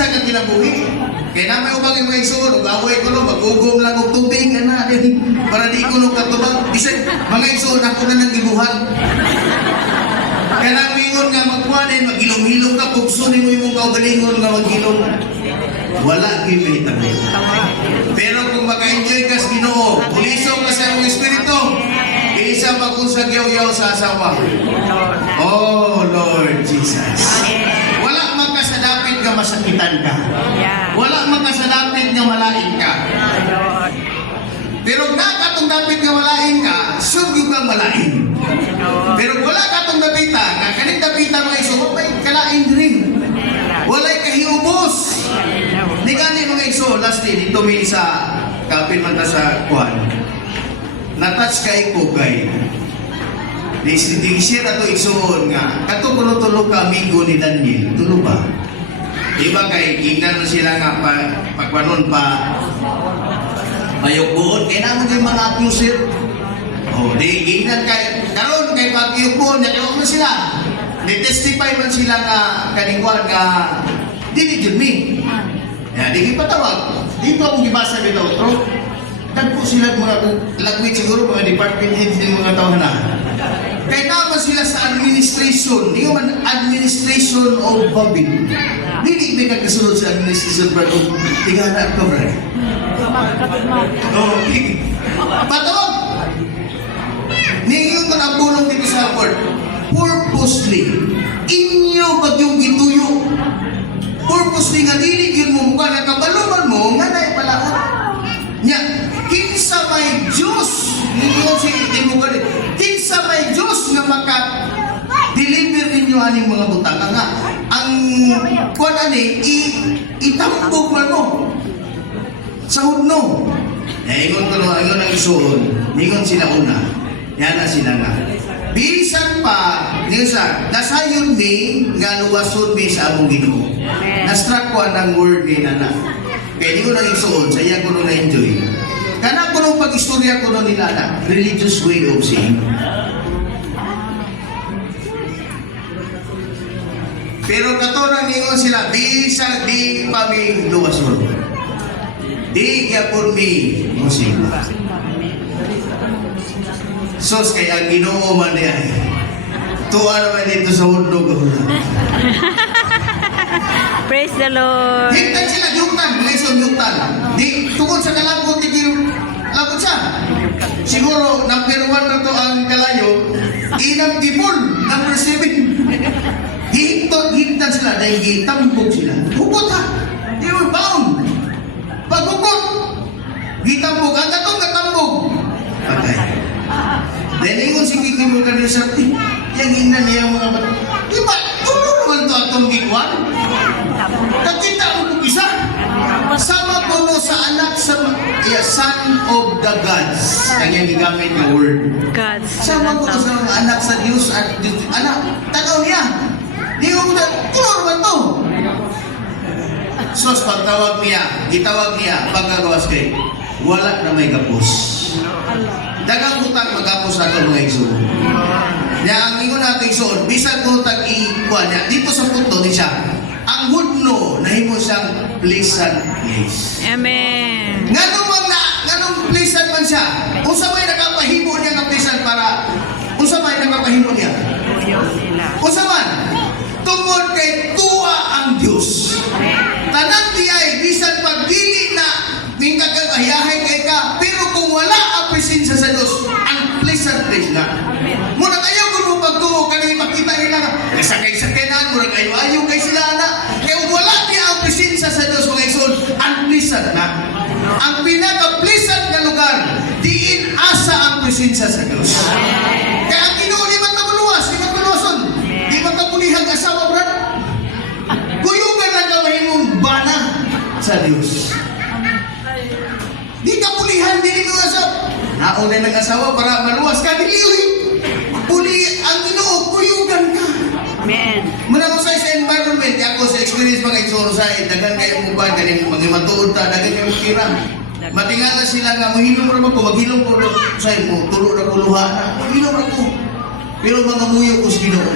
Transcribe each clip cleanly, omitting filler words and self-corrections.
sa kinabuhi. Kaya na may ubang yung mga igsoon, ug-away ko no, mag-ugom lang og tubig, ana, para di ko no katubag. Bisan, mga igsoon, ako na nang gibuhat. Kaya nang mingon nga magkuhanin, mag-ilong-ilong ka, pugsunin mo yung kaugalingon nga mag-ilong. Wala gimit tabi. Pero kung maka-enjoy ka sa Ginoo, puliso ka sa iyong espiritu, isa pa kung sa giyaw-yaw sa asawa. Oh, Lord Jesus. Wala magkasadapit nga masakitan ka. Wala magkasadapit nga malain ka. Pero nakatong dapit nga malain ka, sugyo kang malain. Pero wala katong dapita, nga kaning dapita mga iso, may kalain rin. Walay kahiubos. Di gani mga iso, last day, dito may isa, kapin man ta sa kuhan. Natouch kay ko kay. Di-share ato igsoon nga, kato kuno tulog ka amigo ni Daniel, tulog ba? Diba kay, kingdan na sila nga pagpanon pa, mayugbuon, kaya naman yung mga accuser. O, di kingdan kay, karon kay pag-iyugbuon, nakiwag na sila. Di-testify man sila nga, kaningwan nga, dili yun me. Ya, di kipatawag. Dito akong gibasa dito, otro. Tagpo sila mga lagwit siguro, mga department heads ng mga tao na. Kaya naman sila sa administration, hindi man administration of Babin. Hindi may nagkasunod sa administration but of tigana ko, bro. Patawag! Ninyo ko na bulong dito sa word. Purposely. Inyo bagyong ituyo. Purposely nga dinig yun mo mukha na kabaluman mo, nga na ipalaot. Nya, kinsa may Diyos, hindi ko si Timugal, kinsa may Diyos nga maka-deliver ninyo aning mga butang. Nga, ang kuwan ani, itambog man mo sa hudno. Ingon ko no, ingon ang isuon, ingon sila una, yan na sila nga. Bisan pa, nisa, nasayon ni, nga luwason mi sa among Ginoo. Nastruck ko ang word ni Nana. Kaya di ko nang isuon, saya ko nung na-enjoy. Kana ko nung pag-istorya ko nung nila na, religious way of saying. Pero katorang ningon sila, bisa di kami luwason. Di yapon mi musimba. Sos kay ang Ginoo man niya. Tuwa naman dito sa hundog. Praise the Lord. Hintay sila yutan, lesson yutan. Di tungkol sa kalangkot, hindi lagot siya. Siguro, number 1 na to ang kalayo, inang gipon, number 7. Hintan sila, dahil gitambog sila. Hugot ha! Di mo bound. Paghugot, gitambog. Ang katong katambog. Patay. Dahil ingon si Kiki mo kanil sa yung hina niya mga bato. Diba, tulo naman ito atong gikwan? Nakita mo kung isa? Sama ko no sa anak sa son of the gods. Kanyang gigamit yung word. God. Sama ko sa mga anak sa Diyos at Diyos. Anak, tanaw niya. Di ko na, tulo naman to. Sos, pagtawag niya, gitawag niya, pagkagawas kay, wala na may gapos. Dagang utang magapos na ito mga igsoon. Kaya ang ingon natin igsoon, bisan ko tag-ikuha niya, dito sa punto ni siya, ang hudno, nahimo siyang pleasant place. Amen. Nganong pleasant man siya? Kung sa may nakapahimo niya ng pleasant para, kung sa may nakapahimo niya? Kung sa man, tungod kay tuwa ang Diyos. Tanang di ay, bisan pagdili na, mingkag kang ayahay kay ka, pero kung wala ang presensya sa Diyos, ang pleasant place na. Murag ayaw ko mo pagtuo, kanina makita nila nga, nasakay-sakay na, murag ayaw kay sila na, kaya wala niya ang presensya sa Diyos, mga isun, ang pleasant na. Ang pinaka-pleasant na lugar, diin asa ang presensya sa Diyos. Kaya ang Ginoo, di man tabuluwas, di man taluwason, di man tabulihang asawa, brad. Guyugan lang kamahimong bana sa Diyos. Di ka pulihan, di mo asawa. Nauna ng asawa para maluwas ka, dili. Puli ang Ginoo, kuyugan ka. Amen. Muna ko sa environment, ako sa experience mga igsoro sa dagan kayo muban, kaning mga matuod ta, dagan kayo kirang. Matingala sila nga, mahilom rin ako, maghilom ko sa mo, tulo na kuluha na, maghilom ako. Pero mga muyo ko sa Ginoo.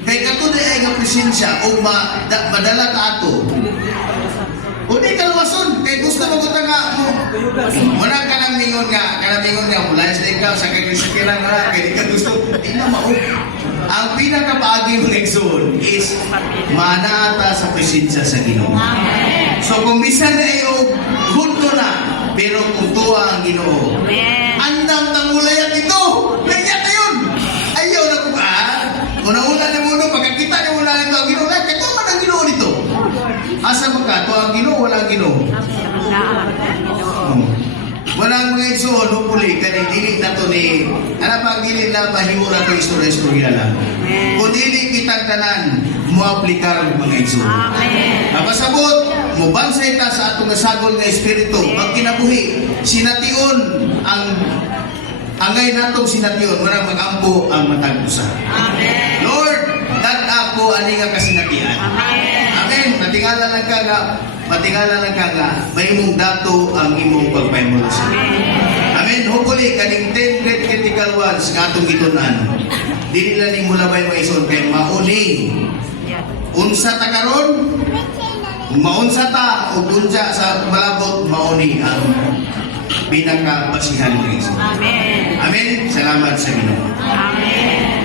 Kaya katunay ay nga presensya o madala ka ato, Muna ka lang mingon nga, mula sa ikaw, sa kagrisakiran na, kaya di ka gusto, di na mao. Ang pinakapaagi mong igsoon is manata sa presensya sa Ginoo. So kung bisan na iyo, hunto na, pero kung tuwa ang Ginoo, Amen. andang tangulayat ito, ganyan na yun. Ayaw na kung una-una na muna, pagkakita na muna nito ang Ginoo, ito man ang Ginoo nito. Asa magkato ang Ginoo, walang Ginoo. Walang mga igsoon, hupuli, kani dili na to ni, ano pag dili na mahimo na to istorya lang. Kung dili kitang tanan, mo-aplikar ang mga igsoon. Amen. Napasabot, mubansay ta sa atong nasagol nga espiritu. Pag kinabuhi, sination ang angay natong sination, marang magampo ang matag usa. Amen. Lord, that ako ani nga kasinatian. Amen. Amen. Matingala lang ka nga, may imong dato ang imong pagpahimo sa. Amen. Hopefully, kaning 10 great critical ones nga atong gitunan. Dili lang ning mulabay mga ison kay mauni. Unsa ta karon? Maunsa ta ug unsa sa malabot mauni ang pinakabasihan ng ison. Amen. Amen. Salamat sa Ginoo. Amen.